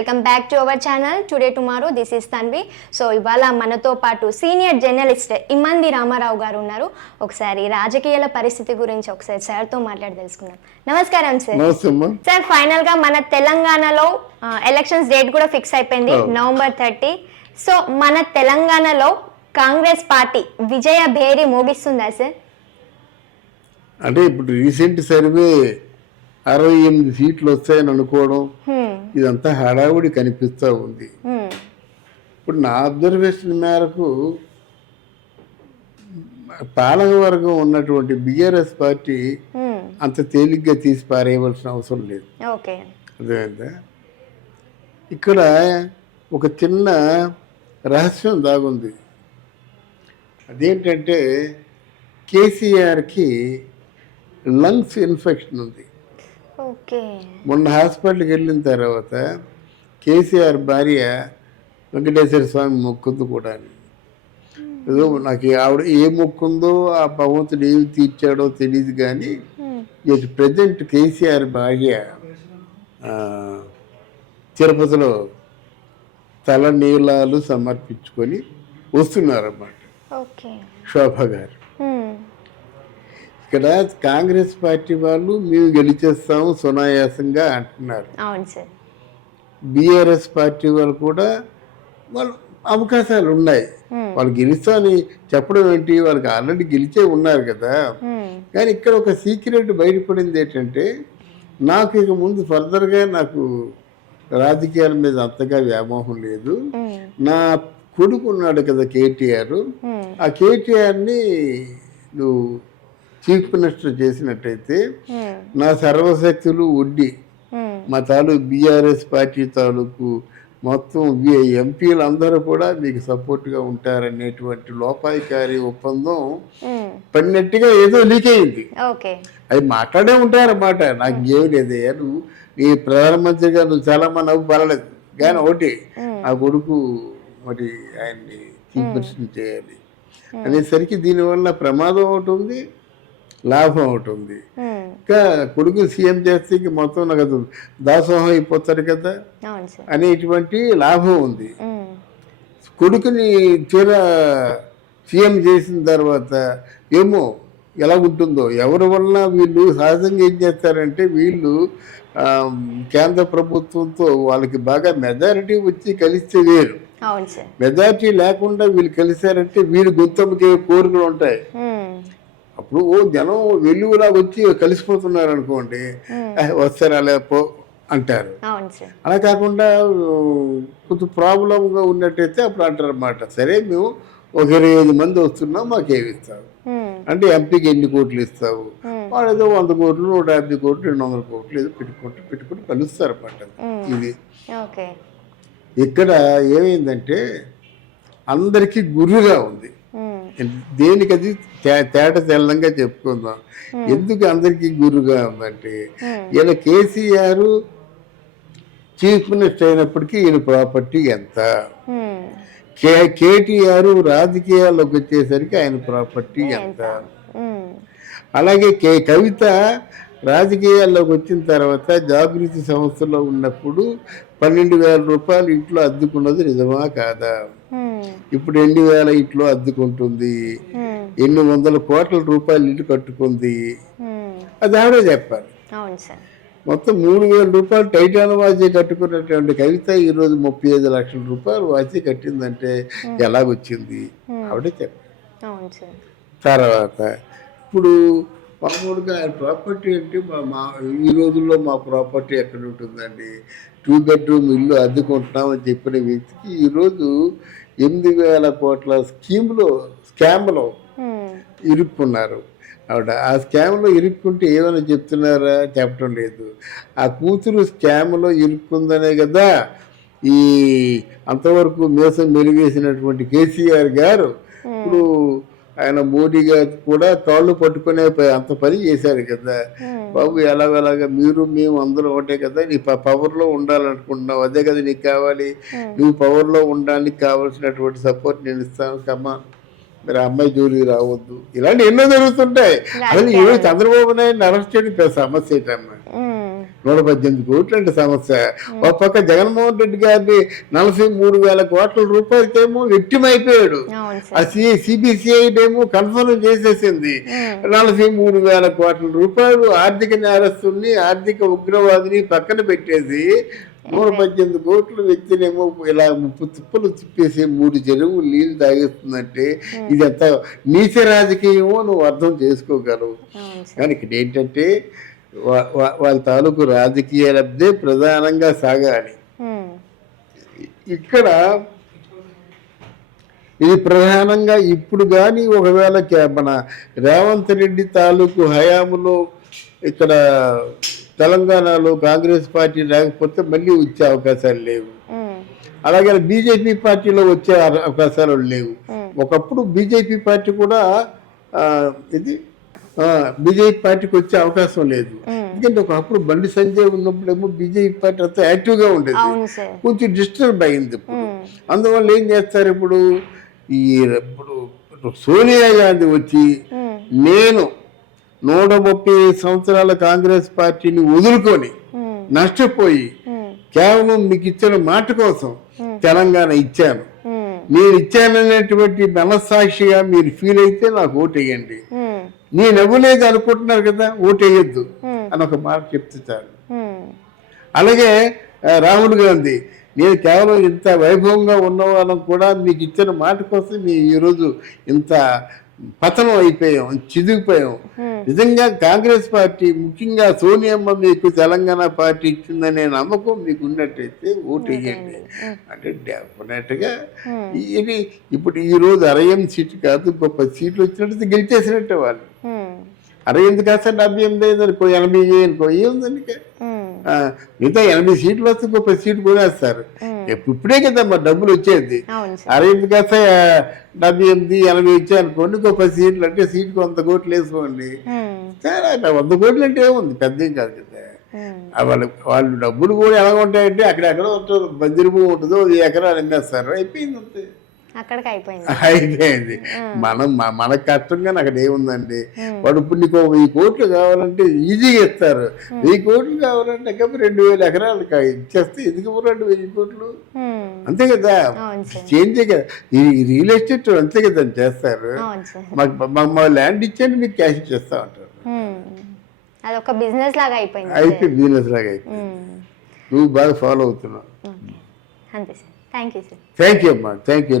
Welcome back to our channel. Today tomorrow this is Tanvi. So ఇవాళ మనతో పాటు senior journalist ఇమ్మంది రామారావు గారు ఉన్నారు. ఒకసారి రాజకీయాల పరిస్థితి గురించి ఒకసారి సార్తో మాట్లాడి తెలుసుకుందాం. నమస్కారం సార్ సార్ ఫైనల్గా మన తెలంగాణలో ఎలక్షన్స్ డేట్ కూడా ఫిక్స్ అయిపోయింది. November thirty. సో మన తెలంగాణలో కాంగ్రెస్ పార్టీ విజయ భేరి మోగిస్తుందా సార్ అంటే ఇప్పుడు రీసెంట్ సర్వే అరవై ఎనిమిది సీట్లు వస్తాయని అనుకోవడం. ఇదంతా హడావుడి కనిపిస్తూ ఉంది. ఇప్పుడు నా అబ్జర్వేషన్ మేరకు పాలక వర్గం ఉన్నటువంటి బిఆర్ఎస్ పార్టీ. అంత తేలిగ్గా తీసి పారేయవలసిన అవసరం లేదు. అర్థమైందా? ఇక్కడ ఒక చిన్న రహస్యం దాగుంది. అదేంటంటే కేసీఆర్కి లంగ్స్ ఇన్ఫెక్షన్ ఉంది. మొన్న హాస్పిటల్కి వెళ్ళిన తర్వాత కేసీఆర్ భార్య వెంకటేశ్వర స్వామి మొక్కుంది కూడా. ఏదో నాకు ఆవిడ ఏ మొక్కుందో ఆ భగవంతుడు ఏమి తీర్చాడో తెలియదు కానీ ఇట్ ప్రజెంట్ కేసీఆర్ భార్య తిరుపతిలో తల నీలాలు సమర్పించుకొని వస్తున్నారన్నమాట. శోభ గారు. ఇక్కడ కాంగ్రెస్ పార్టీ వాళ్ళు మేము గెలిచేస్తాము సునాయాసంగా అంటున్నారు. అవును సార్. బీఆర్ఎస్ పార్టీ వాళ్ళు కూడా వాళ్ళు అవకాశాలు ఉన్నాయి. వాళ్ళు గెలుస్తామని చెప్పడం ఏంటి? వాళ్ళకి ఆల్రెడీ గెలిచే ఉన్నారు కదా. కానీ ఇక్కడ ఒక సీక్రెట్ బయటపడింది ఏంటంటే నాకు ఇక ముందు ఫర్దర్గా నాకు రాజకీయాల మీద అంతగా వ్యామోహం లేదు. నా కొడుకు ఉన్నాడు కదా కేటీఆర్. ఆ కేటీఆర్ని నువ్వు చీఫ్ మినిస్టర్ చేసినట్టయితే నా సర్వశక్తులు ఒడ్డి మా తాలూకు బీఆర్ఎస్ పార్టీ తాలూకు మొత్తం ఎంపీలు అందరూ కూడా మీకు సపోర్ట్గా ఉంటారనేటువంటి లోపాయికారి ఒప్పందం. పడినట్టుగా ఏదో లీక్ అయింది. అది మాట్లాడే ఉంటారన్నమాట. నాకు ఏమి లేదు. నువ్వు నీ ప్రధానమంత్రిగా నువ్వు చాలా మంది నవ్వు పర్లేదు కానీ ఒకటి ఆ కొడుకు మరి ఆయన్ని చీఫ్ మినిస్టర్ చేయాలి. అనేసరికి దీనివల్ల ప్రమాదం ఒకటి ఉంది. లాభం ఒకటి ఉంది. ఇంకా కొడుకు సీఎం చేస్తే ఇంక మొత్తం నాకు దాసోహం అయిపోతాడు కదా. అనేటువంటి లాభం ఉంది. కొడుకుని తీరా సీఎం చేసిన తర్వాత ఏమో ఎలా ఉంటుందో ఎవరి వల్ల వీళ్ళు సహజంగా ఏం చేస్తారంటే వీళ్ళు కేంద్ర ప్రభుత్వంతో వాళ్ళకి బాగా మెజారిటీ వచ్చి కలిస్తే వేరు. మెజారిటీ లేకుండా వీళ్ళు కలిశారంటే వీళ్ళు గొంతమ్మకి కోరికలు ఉంటాయి. ఓ జనం వెలుగులా వచ్చి కలిసిపోతున్నారు అనుకోండి "ఆ, వస్తారా లేపో అంటారు. అలా కాకుండా కొంచెం ప్రాబ్లంగా ఉన్నట్టయితే అప్పుడు అంటారు అన్నమాట సరే మేము ఒక ఇరవై ఐదు మంది వస్తున్నాం మాకేమి ఇస్తావు? హ్మ్, అంటే ఎంపీకి ఎన్ని కోట్లు ఇస్తావు. వాళ్ళు ఏదో వంద కోట్లు నూట యాభై కోట్లు రెండు వందల కోట్లు ఏదో పెట్టుకుంటూ పెట్టుకుంటూ కలుస్తారు అన్నమాట. ఇది. ఇక్కడ ఏమైందంటే అందరికీ గురుగా ఉంది. హ్మ్, దేనికి అది తే- తేట తెల్లంగా చెప్పుకుందాం. ఎందుకు అందరికీ గురుగా ఉందంటే ఈయన కేసీఆర్ చీఫ్ మినిస్టర్ అయినప్పటికీ ఈయన ప్రాపర్టీ ఎంత? కే కేటీఆర్ రాజకీయాల్లోకి వచ్చేసరికి ఆయన ప్రాపర్టీ ఎంత? అలాగే కే కవిత రాజకీయాల్లోకి వచ్చిన తర్వాత జాగృతి సంస్థలో ఉన్నప్పుడు పన్నెండు వేల రూపాయలు ఇంట్లో అద్దుకున్నది నిజమా కాదా? ఇప్పుడు ఎన్ని వేల ఇంట్లో అద్దుకుంటుంది? ఎన్ని వందల కోట్ల రూపాయలు ఇల్లు కట్టుకుంది. అది ఆవిడే చెప్పాలి. మొత్తం మూడు వేల రూపాయలు టైటాన్ వాచి కట్టుకున్నటువంటి కవిత ఈరోజు ముప్పై ఐదు లక్షల రూపాయలు వాచి కట్టిందంటే ఎలాగొచ్చింది? ఆవిడే చెప్పాలి. తర్వాత ఇప్పుడు మామూలుగా ఆయన ప్రాపర్టీ అంటే మా మా ఈ రోజుల్లో మా ప్రాపర్టీ ఎక్కడ ఉంటుందండి టూ బెడ్రూమ్ ఇల్లు అద్దుకుంటున్నామని చెప్పిన వ్యక్తికి ఈరోజు ఎనిమిది వేల కోట్ల స్కీమ్లో స్కామ్లో ఇరుక్కున్నారు. ఆవిడ ఆ స్కామ్లో ఇరుక్కుంటే ఏమైనా చెప్తున్నారా? చెప్పడం లేదు. ఆ కూతురు స్కామ్లో ఇరుక్కుందనే కదా. ఈ అంతవరకు మేసం మెలిగేసినటువంటి కేసీఆర్ గారు ఇప్పుడు ఆయన మోడీ గారు కూడా కాళ్ళు పట్టుకునే అంత పని చేశారు కదా. బాబు ఎలాగలాగా మీరు మేము అందరూ ఒకటే కదా. నీ ప- పవర్లో ఉండాలనుకుంటున్నావు. అదే కదా నీకు కావాలి. నువ్వు పవర్లో ఉండడానికి కావాల్సినటువంటి సపోర్ట్ నేను ఇస్తాను. కమ్మా. మరి అమ్మాయి జోలికి రావద్దు. ఇలాంటి ఎన్నో జరుగుతుంటాయి. అసలు ఈరోజు చంద్రబాబు నాయుడు అరెస్ట్ చేయడం సమస్య ఏంటమ్మా? నూట పద్దెనిమిది కోట్లు అంటే సమస్య ఒక పక్క జగన్మోహన్ రెడ్డి గారిని నలభై మూడు వేల కోట్ల రూపాయలకేమో విక్టిమ్ అయిపోయాడు ఆ సిబిసిఐ ఏమో కన్ఫర్మ్ చేసేసింది. నలభై మూడు వేల కోట్ల రూపాయలు ఆర్థిక నేరస్తుల్ని ఆర్థిక ఉగ్రవాదిని పక్కన పెట్టేసి నూట పద్దెనిమిది కోట్ల వ్యక్తినేమో ఇలా ముప్పు తిప్పలు తిప్పేసి మూడు చెరువులు నీళ్ళు తాగేస్తుందంటే ఇది ఎంత నీచ రాజకీయమో నువ్వు అర్థం చేసుకోగలవు. కానీ ఇక్కడ ఏంటంటే వాళ్ళ తాలూకు రాజకీయ లబ్ధే ప్రధానంగా సాగాలి. ఇక్కడ ఇది ప్రధానంగా ఇప్పుడు కానీ ఒకవేళ మన రేవంత్ రెడ్డి తాలూకు హయాములో ఇక్కడ తెలంగాణలో కాంగ్రెస్ పార్టీ లేకపోతే మళ్ళీ వచ్చే అవకాశాలు లేవు. అలాగే బీజేపీ పార్టీలో వచ్చే అవ- అవకాశాలు లేవు. ఒకప్పుడు బీజేపీ పార్టీ కూడా ఇది బీజేపీ పార్టీకి వచ్చే అవకాశం లేదు. ఎందుకంటే ఒకప్పుడు బండి సంజయ్ ఉన్నప్పుడేమో బీజేపీ పార్టీ అంతా యాక్టివ్గా ఉండేది. కొంచెం డిస్టర్బ్ అయింది ఇప్పుడు. అందువల్ల ఏం చేస్తారు ఇప్పుడు? ఈ ఇప్పుడు సోనియా గాంధీ వచ్చి నేను నూట ముప్పై సంవత్సరాల కాంగ్రెస్ పార్టీని వదులుకొని నష్టపోయి కేవలం మీకు ఇచ్చిన మాట కోసం తెలంగాణ ఇచ్చాను. నేను ఇచ్చాననేటువంటి మనస్సాక్షిగా మీరు ఫీల్ అయితే నాకు ఓటేయండి. నేను ఇవ్వలేదు అనుకుంటున్నారు కదా ఓటేయద్దు. అని ఒక మాట చెప్తే చాలు. ఉమ్, అలాగే రాహుల్ గాంధీ నేను కేవలం ఇంత వైభవంగా ఉన్నవాళ్ళం కూడా మీకు ఇచ్చిన మాట కోసం మేము ఈరోజు ఇంత పతనం అయిపోయాం చిదిగిపోయాం. నిజంగా కాంగ్రెస్ పార్టీ ముఖ్యంగా సోనియమ్మ మీకు తెలంగాణ పార్టీ ఇచ్చిందనే నమ్మకం మీకు ఉన్నట్టయితే ఓటు వేయండి అంటే డెఫినెట్గా ఇది ఇప్పుడు ఈ రోజు అరయం సీట్ కాదు గొప్ప సీట్లు వచ్చినట్టు గెలిచేసినట్టే వాళ్ళు. అరవై ఎందుకు కాస్త డెబ్బై ఎనిమిది అయింది అనుకో ఎనభై అనుకో? ఉమ్, ఆ, మిగతా ఎనభై సీట్లు వస్తే గొప్ప సీట్ కొనేస్తారు. ఇప్పుడే కదా మరి డబ్బులు వచ్చేది. అరవై ఎనిమిది కాస్త డెబ్బై ఎనిమిది ఎనభై వచ్చాయి అనుకోండి గొప్ప సీట్లు అంటే సీట్కి వంద కోట్లు వేసుకోండి. వంద కోట్లు అంటే ఏముంది? పెద్ద ఏం కాదు కదా. వాళ్ళు వాళ్ళు డబ్బులు కూడా ఎలా ఉంటాయంటే అక్కడెక్కడ ఉంటుంది బందిరి భూమి ఉంటుందో ఎకరాలు అమ్మేస్తారు. అయిపోయింది అంతే. అక్కడికి అయిపోయింది. అయిపోయింది. మనం మ- మన కష్టంగా అక్కడ ఏముందండి వాడు ఇప్పుడు నీకు వెయ్యి కోట్లు కావాలంటే ఈజీగా ఇస్తారు. వెయ్యి కోట్లు కావాలంటే కాబట్టి రెండు వేల ఎకరాలు ఇచ్చేస్తే ఎందుకు ఇవ్వరండి వెయ్యి కోట్లు? అంతే కదా? చేంజ్ కదా? ఈ రియల్ ఎస్టేట్ అంతే కదా చేస్తారు. మాకు మా- ల్యాండ్ ఇచ్చేయండి మీకు క్యాష్ ఇచ్చేస్తా ఉంటారు అదొక బిజినెస్ లాగా అయిపోయింది అయితే బిజినెస్ లాగా అయిపోయింది. నువ్వు బాగా ఫాలో అవుతున్నావు. అంతే sir. Thank you sir. Thank you అమ్మా. Thank you